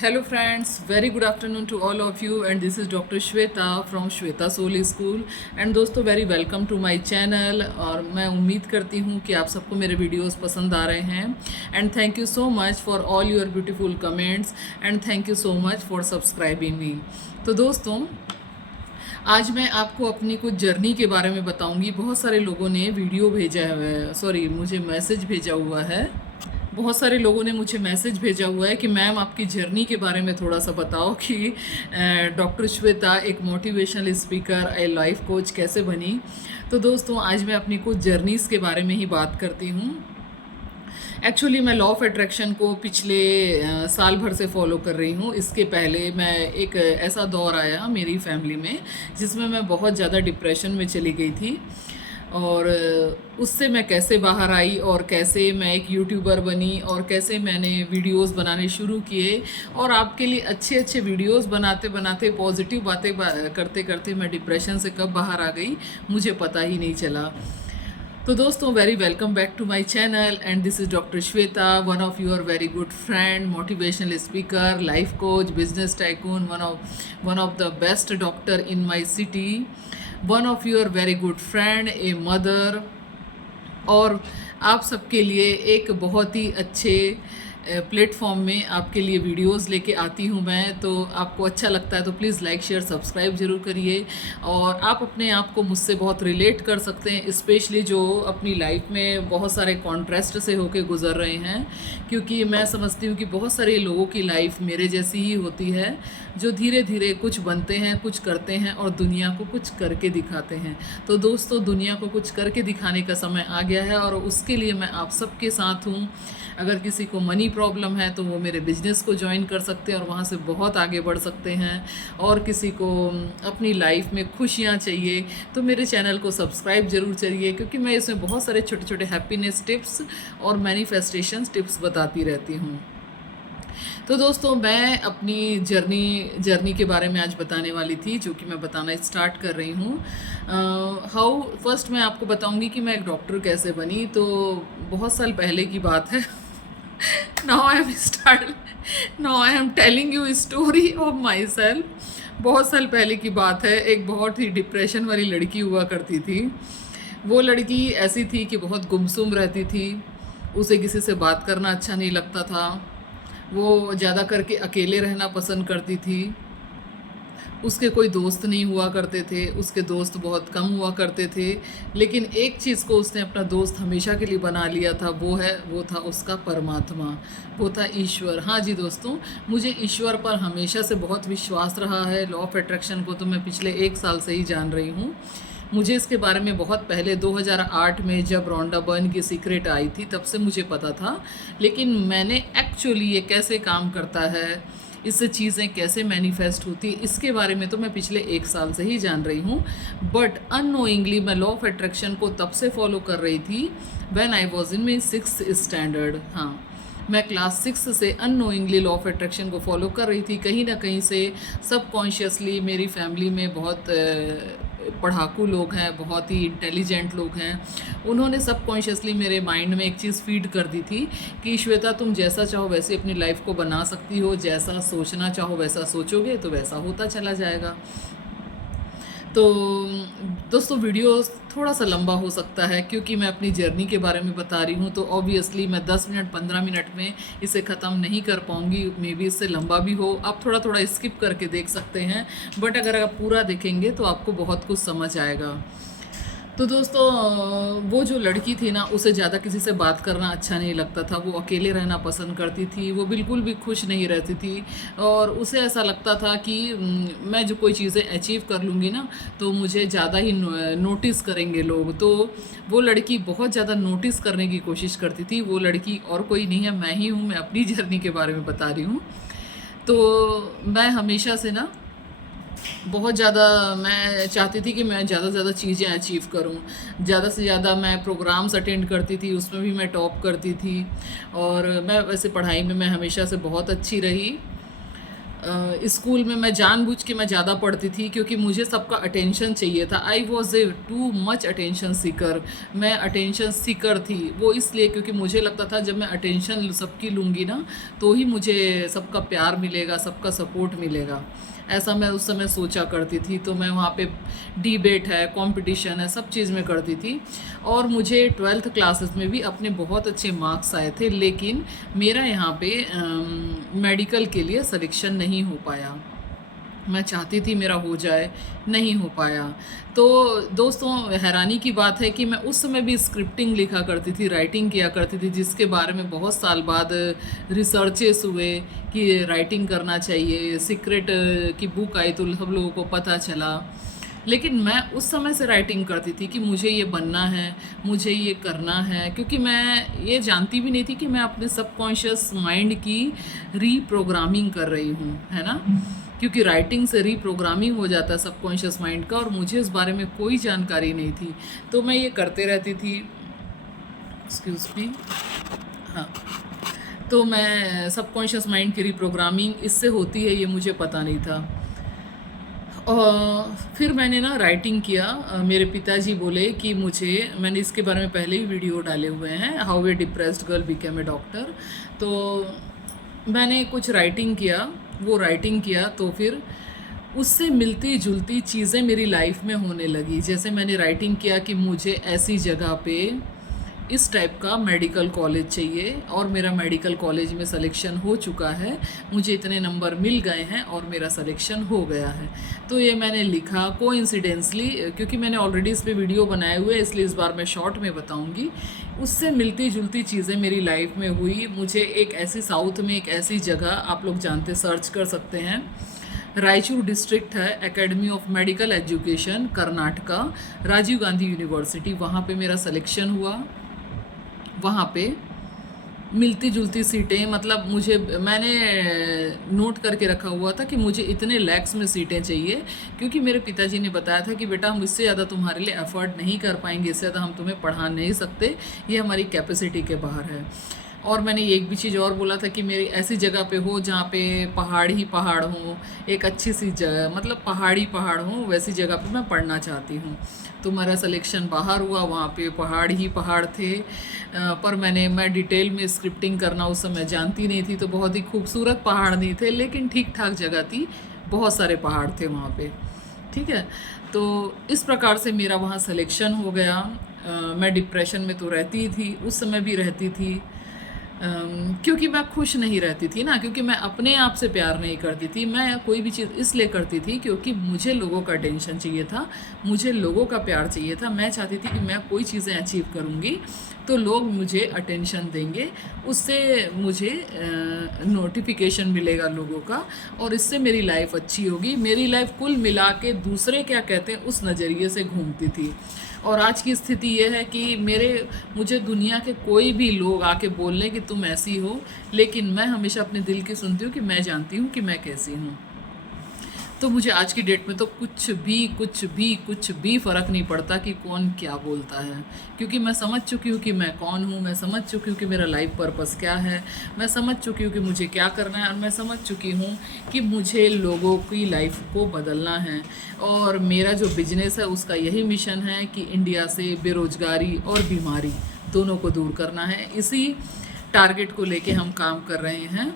Hello friends, very good afternoon to all of you and this is Dr. Shweta from Shweta Soul School and दोस्तों very welcome to my channel. और मैं उम्मीद करती हूँ कि आप सबको मेरे वीडियोस पसंद आ रहे हैं and thank you so much for all your beautiful comments and thank you so much for subscribing मी। तो दोस्तों आज मैं आपको अपनी कुछ जर्नी के बारे में बताऊंगी। बहुत सारे लोगों ने वीडियो भेजा है, सॉरी मुझे मैसेज भेजा हुआ है। बहुत सारे लोगों ने मुझे मैसेज भेजा हुआ है कि मैम आपकी जर्नी के बारे में थोड़ा सा बताओ कि डॉक्टर श्वेता एक मोटिवेशनल स्पीकर ए लाइफ कोच कैसे बनी। तो दोस्तों आज मैं अपनी कुछ जर्नीज़ के बारे में ही बात करती हूँ। एक्चुअली मैं लॉ ऑफ अट्रैक्शन को पिछले साल भर से फॉलो कर रही हूँ। इसके पहले मैं एक ऐसा दौर आया मेरी फैमिली में जिसमें मैं बहुत ज़्यादा डिप्रेशन में चली गई थी और उससे मैं कैसे बाहर आई और कैसे मैं एक यूट्यूबर बनी और कैसे मैंने वीडियोस बनाने शुरू किए और आपके लिए अच्छे अच्छे वीडियोस बनाते बनाते पॉजिटिव बातें करते करते मैं डिप्रेशन से कब बाहर आ गई मुझे पता ही नहीं चला। तो दोस्तों very welcome back to my channel and this is doctor Shweta, one of your very good friend, motivational speaker, life coach, business tycoon, one of the best doctor in my city, one of your very good friend, a mother. और आप सबके लिए एक बहुत ही अच्छे platform में आपके लिए वीडियोस लेके आती हूँ मैं। तो आपको अच्छा लगता है तो प्लीज़ लाइक शेयर सब्सक्राइब ज़रूर करिए। और आप अपने आप को मुझसे बहुत रिलेट कर सकते हैं, स्पेशली जो अपनी लाइफ में बहुत सारे कॉन्ट्रास्ट से होके गुजर रहे हैं, क्योंकि मैं समझती हूँ कि बहुत सारे लोगों की लाइफ मेरे जैसी ही होती है, जो धीरे धीरे कुछ बनते हैं, कुछ करते हैं और दुनिया को कुछ करके दिखाते हैं। तो दोस्तों दुनिया को कुछ करके दिखाने का समय आ गया है और उसके लिए मैं आप सबके साथ हूँ। अगर किसी को मनी प्रॉब्लम है तो वो मेरे बिजनेस को ज्वाइन कर सकते हैं और वहाँ से बहुत आगे बढ़ सकते हैं। और किसी को अपनी लाइफ में खुशियाँ चाहिए तो मेरे चैनल को सब्सक्राइब ज़रूर करिए, क्योंकि मैं इसमें बहुत सारे छोटे छोटे हैप्पीनेस टिप्स और मैनिफेस्टेशन टिप्स बताती रहती हूँ। तो दोस्तों मैं अपनी जर्नी के बारे में आज बताने वाली थी, जो कि मैं बताना स्टार्ट कर रही हूँ। फर्स्ट मैं आपको बताऊंगी कि मैं एक डॉक्टर कैसे बनी। तो बहुत साल पहले की बात है। Now I am telling you story of my self. बहुत साल पहले की बात है। एक बहुत ही डिप्रेशन वाली लड़की हुआ करती थी। वो लड़की ऐसी थी कि बहुत गुमसुम रहती थी, उसे किसी से बात करना अच्छा नहीं लगता था, वो ज़्यादा करके अकेले रहना पसंद करती थी। उसके कोई दोस्त नहीं हुआ करते थे, उसके दोस्त बहुत कम हुआ करते थे। लेकिन एक चीज़ को उसने अपना दोस्त हमेशा के लिए बना लिया था, वो था उसका परमात्मा, वो था ईश्वर। हाँ जी दोस्तों, मुझे ईश्वर पर हमेशा से बहुत विश्वास रहा है। लॉ ऑफ अट्रैक्शन को तो मैं पिछले 1 साल से ही जान रही हूँ। मुझे इसके बारे में बहुत पहले 2008 में जब रोंडा बर्न की सीक्रेट आई थी तब से मुझे पता था, लेकिन मैंने एक्चुअली ये कैसे काम करता है, इससे चीज़ें कैसे मैनिफेस्ट होती है, इसके बारे में तो मैं पिछले 1 साल से ही जान रही हूँ। बट अननोइंगली मैं लॉ ऑफ अट्रैक्शन को तब से फॉलो कर रही थी when I was in my 6th standard. हाँ, मैं क्लास 6 से अननोइंगली लॉ ऑफ अट्रैक्शन को फॉलो कर रही थी। कहीं ना कहीं से सबकॉन्शियसली मेरी फैमिली में बहुत पढ़ाकू लोग हैं, बहुत ही इंटेलिजेंट लोग हैं। उन्होंने सबकॉन्शियसली मेरे माइंड में एक चीज़ फीड कर दी थी कि श्वेता तुम जैसा चाहो वैसे अपनी लाइफ को बना सकती हो, जैसा सोचना चाहो वैसा सोचोगे तो वैसा होता चला जाएगा। तो दोस्तों वीडियो थोड़ा सा लंबा हो सकता है क्योंकि मैं अपनी जर्नी के बारे में बता रही हूँ, तो ऑब्वियसली मैं 10 मिनट 15 मिनट में इसे ख़त्म नहीं कर पाऊँगी। मे बी इससे लंबा भी हो, आप थोड़ा थोड़ा स्किप करके देख सकते हैं, बट अगर आप पूरा देखेंगे तो आपको बहुत कुछ समझ आएगा। तो दोस्तों वो जो लड़की थी ना, उसे ज़्यादा किसी से बात करना अच्छा नहीं लगता था, वो अकेले रहना पसंद करती थी, वो बिल्कुल भी खुश नहीं रहती थी। और उसे ऐसा लगता था कि मैं जो कोई चीज़ें अचीव कर लूँगी ना तो मुझे ज़्यादा ही नोटिस करेंगे लोग। तो वो लड़की बहुत ज़्यादा नोटिस करने की कोशिश करती थी। वो लड़की और कोई नहीं है, मैं ही हूँ। मैं अपनी जर्नी के बारे में बता रही हूँ। तो मैं हमेशा से ना बहुत ज़्यादा मैं चाहती थी कि मैं ज़्यादा से ज़्यादा चीज़ें अचीव करूं। ज़्यादा से ज़्यादा मैं प्रोग्राम्स अटेंड करती थी, उसमें भी मैं टॉप करती थी। और मैं वैसे पढ़ाई में मैं हमेशा से बहुत अच्छी रही। स्कूल में मैं जानबूझ के मैं ज़्यादा पढ़ती थी क्योंकि मुझे सबका अटेंशन चाहिए था। I was a too much attention seeker. मैं अटेंशन सीकर थी, वो इसलिए क्योंकि मुझे लगता था जब मैं अटेंशन सबकी लूँगी ना तो ही मुझे सबका प्यार मिलेगा, सबका सपोर्ट मिलेगा। ऐसा मैं उस समय सोचा करती थी। तो मैं वहाँ पे डिबेट है, कंपटीशन है, सब चीज़ में करती थी। और मुझे 12th क्लासेस में भी अपने बहुत अच्छे मार्क्स आए थे, लेकिन मेरा यहाँ पे मेडिकल के लिए सिलेक्शन नहीं हो पाया। मैं चाहती थी मेरा हो जाए, नहीं हो पाया। तो दोस्तों, हैरानी की बात है कि मैं उस समय भी स्क्रिप्टिंग लिखा करती थी, राइटिंग किया करती थी, जिसके बारे में बहुत साल बाद रिसर्चेस हुए कि राइटिंग करना चाहिए। सीक्रेट की बुक आई तो सब लोगों को पता चला। लेकिन मैं उस समय से राइटिंग करती थी कि मुझे ये बनना है, मुझे ये करना है, क्योंकि मैं ये जानती भी नहीं थी कि मैं अपने सबकॉन्शियस माइंड की रीप्रोग्रामिंग कर रही हूँ, है ना। क्योंकि राइटिंग से रीप्रोग्रामिंग हो जाता है सबकॉन्शियस माइंड का, और मुझे इस बारे में कोई जानकारी नहीं थी। तो मैं ये करते रहती थी। Excuse me. हाँ, तो मैं सबकॉन्शियस माइंड की रीप्रोग्रामिंग इससे होती है ये मुझे पता नहीं था। फिर मैंने ना राइटिंग किया। मेरे पिताजी बोले कि मैंने इसके बारे में पहले ही वीडियो डाले हुए हैं, how a depressed girl became a doctor. तो मैंने कुछ राइटिंग किया, वो राइटिंग किया तो फिर उससे मिलती जुलती चीज़ें मेरी लाइफ में होने लगी। जैसे मैंने राइटिंग किया कि मुझे ऐसी जगह पे इस टाइप का मेडिकल कॉलेज चाहिए, और मेरा मेडिकल कॉलेज में सिलेक्शन हो चुका है, मुझे इतने नंबर मिल गए हैं और मेरा सिलेक्शन हो गया है। तो ये मैंने लिखा कोइंसिडेंसली, क्योंकि मैंने ऑलरेडी इस पे वीडियो बनाए हुए हैं, इसलिए इस बार मैं शॉर्ट में बताऊंगी। उससे मिलती जुलती चीज़ें मेरी लाइफ में हुई। मुझे एक ऐसी साउथ में एक ऐसी जगह, आप लोग जानते, सर्च कर सकते हैं, रायचूर डिस्ट्रिक्ट है, academy of medical education Karnataka, Rajiv Gandhi university, वहाँ पे मेरा सिलेक्शन हुआ। वहाँ पे मिलती जुलती सीटें, मतलब मैंने नोट करके रखा हुआ था कि मुझे इतने लैक्स में सीटें चाहिए, क्योंकि मेरे पिताजी ने बताया था कि बेटा हम इससे ज़्यादा तुम्हारे लिए अफोर्ड नहीं कर पाएंगे, इससे ज़्यादा हम तुम्हें पढ़ा नहीं सकते, ये हमारी कैपेसिटी के बाहर है। और मैंने एक भी चीज़ और बोला था कि मेरी ऐसी जगह पे हो जहाँ पे पहाड़ ही पहाड़ हो, एक अच्छी सी जगह, मतलब पहाड़ी पहाड़ हो, वैसी जगह पे मैं पढ़ना चाहती हूँ। तो मेरा सिलेक्शन बाहर हुआ, वहाँ पे पहाड़ ही पहाड़ थे। पर मैं डिटेल में स्क्रिप्टिंग करना उस समय जानती नहीं थी, तो बहुत ही खूबसूरत पहाड़ नहीं थे, लेकिन ठीक ठाक जगह थी, बहुत सारे पहाड़ थे वहाँ पे। ठीक है, तो इस प्रकार से मेरा वहाँ सिलेक्शन हो गया। मैं डिप्रेशन में तो रहती ही थी, उस समय भी रहती थी, क्योंकि मैं खुश नहीं रहती थी ना, क्योंकि मैं अपने आप से प्यार नहीं करती थी। मैं कोई भी चीज़ इसलिए करती थी क्योंकि मुझे लोगों का अटेंशन चाहिए था, मुझे लोगों का प्यार चाहिए था। मैं चाहती थी कि मैं कोई चीज़ें अचीव करूँगी तो लोग मुझे अटेंशन देंगे, उससे मुझे नोटिफिकेशन मिलेगा लोगों का, और इससे मेरी लाइफ अच्छी होगी। मेरी लाइफ कुल मिला के दूसरे क्या कहते हैं उस नज़रिए से घूमती थी। और आज की स्थिति ये है कि मुझे दुनिया के कोई भी लोग आके बोल लें कि तुम ऐसी हो, लेकिन मैं हमेशा अपने दिल की सुनती हूँ कि मैं जानती हूँ कि मैं कैसी हूँ। तो मुझे आज की डेट में तो कुछ भी फ़र्क नहीं पड़ता कि कौन क्या बोलता है, क्योंकि मैं समझ चुकी हूँ कि मैं कौन हूँ, मैं समझ चुकी हूँ कि मेरा लाइफ पर्पस क्या है, मैं समझ चुकी हूँ कि मुझे क्या करना है, और मैं समझ चुकी हूँ कि मुझे लोगों की लाइफ को बदलना है। और मेरा जो बिजनेस है उसका यही मिशन है कि इंडिया से बेरोज़गारी और बीमारी दोनों को दूर करना है। इसी टारगेट को लेके हम काम कर रहे हैं।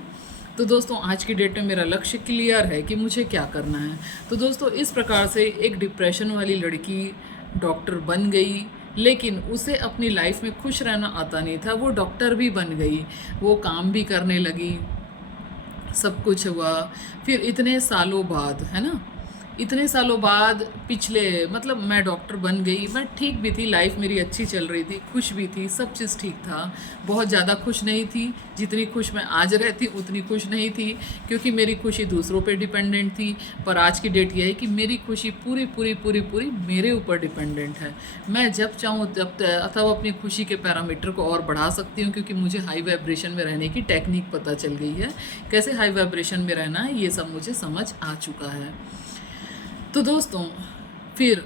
तो दोस्तों, आज की डेट में मेरा लक्ष्य क्लियर है कि मुझे क्या करना है। तो दोस्तों, इस प्रकार से एक डिप्रेशन वाली लड़की डॉक्टर बन गई, लेकिन उसे अपनी लाइफ में खुश रहना आता नहीं था। वो डॉक्टर भी बन गई, वो काम भी करने लगी, सब कुछ हुआ। फिर इतने सालों बाद, है ना, इतने सालों बाद मतलब मैं डॉक्टर बन गई, मैं ठीक भी थी, लाइफ मेरी अच्छी चल रही थी, खुश भी थी, सब चीज़ ठीक था। बहुत ज़्यादा खुश नहीं थी, जितनी खुश मैं आज रहती उतनी खुश नहीं थी, क्योंकि मेरी खुशी दूसरों पे डिपेंडेंट थी। पर आज की डेट यह है कि मेरी खुशी पूरी पूरी पूरी पूरी मेरे ऊपर डिपेंडेंट है। मैं जब चाहूँ तब अपनी खुशी के पैरामीटर को और बढ़ा सकती हूँ, क्योंकि मुझे हाई वाइब्रेशन में रहने की टेक्निक पता चल गई है, कैसे हाई वाइब्रेशन में रहना है, ये सब मुझे समझ आ चुका है। तो दोस्तों, फिर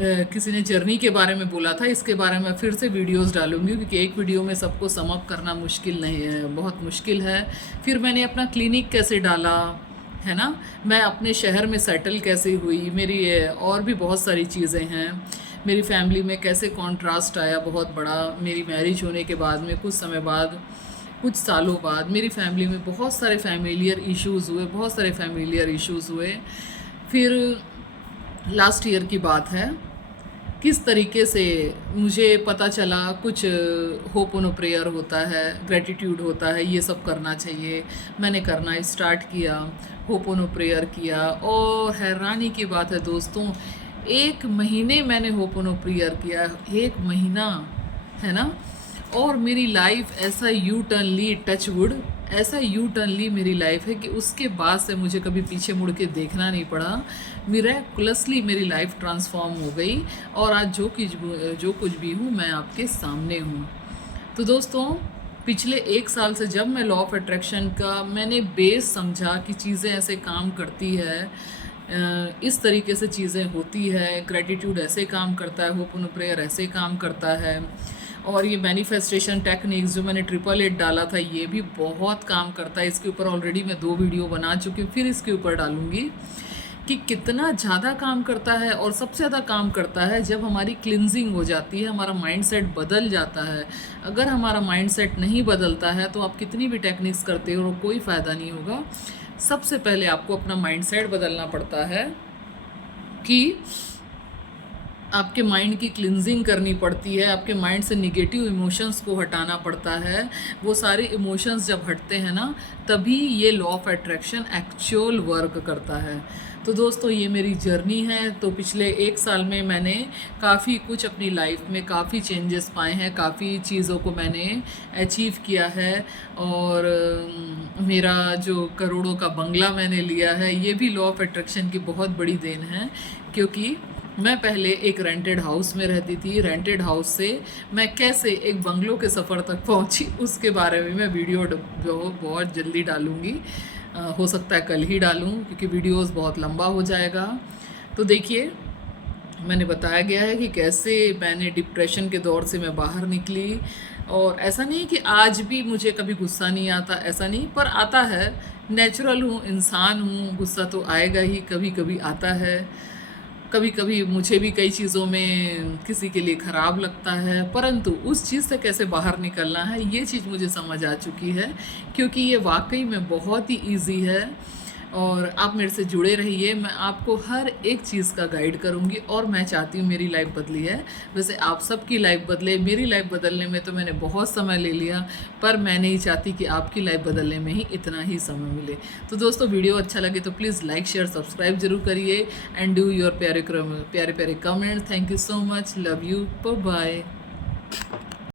किसी ने जर्नी के बारे में बोला था, इसके बारे में फिर से वीडियोस डालूंगी, क्योंकि एक वीडियो में सबको सम अप करना मुश्किल नहीं है, बहुत मुश्किल है। फिर मैंने अपना क्लिनिक कैसे डाला, है ना। मैं अपने शहर में सेटल कैसे हुई, मेरी और भी बहुत सारी चीज़ें हैं। मेरी फैमिली में कैसे कॉन्ट्रास्ट आया बहुत बड़ा, मेरी मैरिज होने के बाद में कुछ समय बाद, कुछ सालों बाद मेरी फैमिली में बहुत सारे फैमिलियर इश्यूज़ हुए, बहुत सारे फैमिलियर इश्यूज़ हुए। फिर लास्ट ईयर की बात है, किस तरीके से मुझे पता चला कुछ होप ओनो प्रेयर होता है, ग्रेटिट्यूड होता है, ये सब करना चाहिए। मैंने करना स्टार्ट किया, होप ओनो प्रेयर किया, और हैरानी की बात है दोस्तों, 1 महीने मैंने होप ओनो प्रेयर किया, 1 महीना, है ना। और मेरी लाइफ ऐसा यू टर्न ली, टच वुड, ऐसा यू टर्न ली मेरी लाइफ है कि उसके बाद से मुझे कभी पीछे मुड़ के देखना नहीं पड़ा। मिरेकुलसली मेरी लाइफ ट्रांसफॉर्म हो गई, और आज जो कुछ भी हूँ मैं आपके सामने हूँ। तो दोस्तों, पिछले 1 साल से जब मैं लॉ ऑफ अट्रैक्शन का मैंने बेस समझा कि चीज़ें ऐसे काम करती है, इस तरीके से चीज़ें होती है, ग्रेटिट्यूड ऐसे काम करता है, होप ओनो प्रेयर ऐसे काम करता है, और ये मैनिफेस्टेशन टेक्निक्स जो मैंने 888 डाला था ये भी बहुत काम करता है। इसके ऊपर ऑलरेडी मैं 2 वीडियो बना चुकी हूँ, फिर इसके ऊपर डालूँगी कि कितना ज़्यादा काम करता है। और सबसे ज़्यादा काम करता है जब हमारी क्लिनजिंग हो जाती है, हमारा माइंडसेट बदल जाता है। अगर हमारा माइंडसेट नहीं बदलता है तो आप कितनी भी टेक्निक्स करते हो कोई फ़ायदा नहीं होगा। सबसे पहले आपको अपना माइंडसेट बदलना पड़ता है कि आपके माइंड की क्लिनजिंग करनी पड़ती है, आपके माइंड से निगेटिव इमोशंस को हटाना पड़ता है। वो सारे इमोशंस जब हटते हैं ना, तभी ये law of attraction actual work करता है। तो दोस्तों, ये मेरी जर्नी है। तो पिछले 1 साल में मैंने काफ़ी कुछ अपनी लाइफ में काफ़ी चेंजेस पाए हैं, काफ़ी चीज़ों को मैंने अचीव किया है, और मेरा जो करोड़ों का बंगला मैंने लिया है, ये भी लॉ ऑफ अट्रैक्शन की बहुत बड़ी देन है। क्योंकि मैं पहले एक रेंटेड हाउस में रहती थी, रेंटेड हाउस से मैं कैसे एक बंगलों के सफ़र तक पहुंची, उसके बारे में मैं वीडियो बहुत जल्दी डालूँगी। हो सकता है कल ही डालूँ, क्योंकि वीडियोस बहुत लंबा हो जाएगा। तो देखिए, मैंने बताया गया है कि कैसे मैंने डिप्रेशन के दौर से मैं बाहर निकली। और ऐसा नहीं कि आज भी मुझे कभी गुस्सा नहीं आता, ऐसा नहीं, पर आता है, नेचुरल हूँ, इंसान हूँ, गुस्सा तो आएगा ही, कभी कभी आता है। कभी कभी मुझे भी कई चीज़ों में किसी के लिए ख़राब लगता है, परंतु उस चीज़ से कैसे बाहर निकलना है ये चीज़ मुझे समझ आ चुकी है, क्योंकि ये वाकई में बहुत ही इजी है। और आप मेरे से जुड़े रहिए, मैं आपको हर एक चीज़ का गाइड करूँगी, और मैं चाहती हूँ मेरी लाइफ बदली है, वैसे आप सबकी लाइफ बदले। मेरी लाइफ बदलने में तो मैंने बहुत समय ले लिया, पर मैं नहीं चाहती कि आपकी लाइफ बदलने में ही इतना ही समय मिले। तो दोस्तों, वीडियो अच्छा लगे तो प्लीज़ लाइक शेयर सब्सक्राइब जरूर करिए, एंड डू योर प्यारे प्यारे comments. Thank you so much, love you, bye bye.